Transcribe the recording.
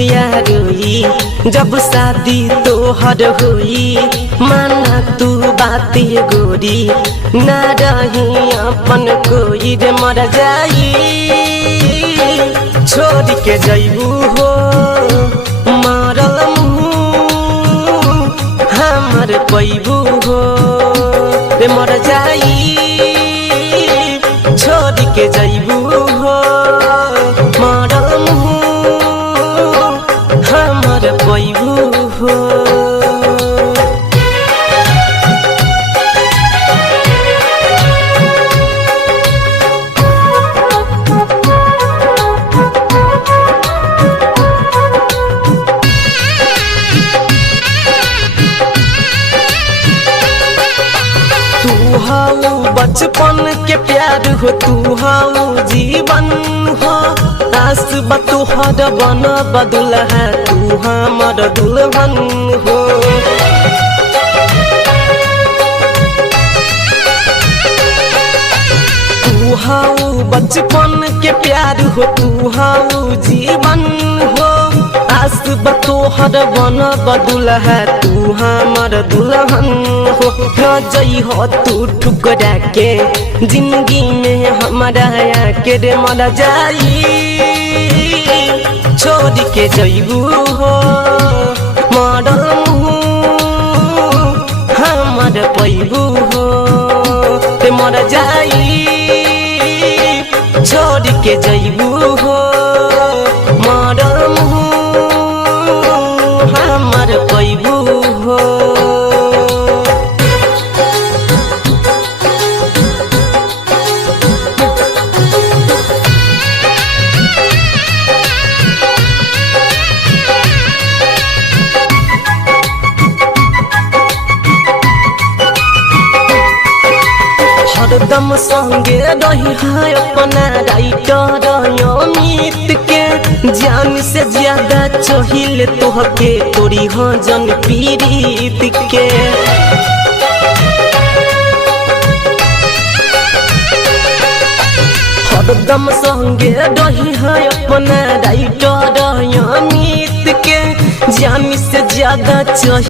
अखिया रोई जब शादी तोहर हुई। माना तू बाती गोरी ना रही अपन कोई रे मर जाई। छोड़ के जैबू हो मरल मुँह हमर पैबू हो रे मर जाई। छोड़ के जैबू हो मरल मुँह हमर पैबू हो। तू हाउ बचपन के प्यार हो तू हाउ जीवन हो। आस बतोहर बन बदुल है तू हमर दुल्हन हो। तू हाउ बचपन के प्यार हो तू हाउ जीवन हो। आस बतोहर बन बदुल है तू हमर दुल्हन हो। जई हो तू ठुकरा के जिंदगी में हमारा के रे मर जाई। छोड़ के जईबू हो मरल मुँह हमर पैबू हो रे मर जाई। छोड़ के जईबू हो मरल मुँह हमर पैबू हो। हरदम संगे रही है अपना राइटर अमित के। जान से ज्यादा चाहिए तोहके तोरी हाँ जन पीड़ित के। हरदम संगे रही है अपना राइटर अमित के। जान से ज्यादा चाहिए